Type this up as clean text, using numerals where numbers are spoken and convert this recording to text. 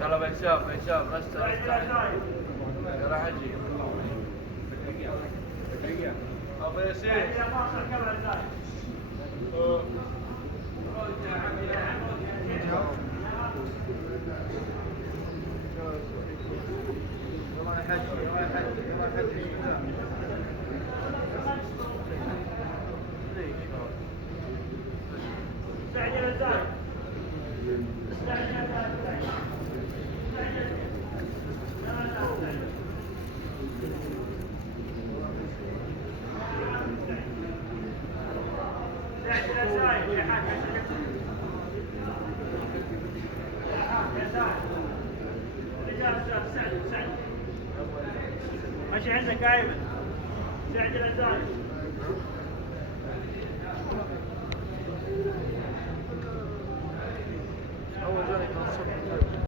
يلا بيشام رستة يلا حجي ابو ياسين ماشي عندك ايمن سعد الازاي اول جاني كان الصبح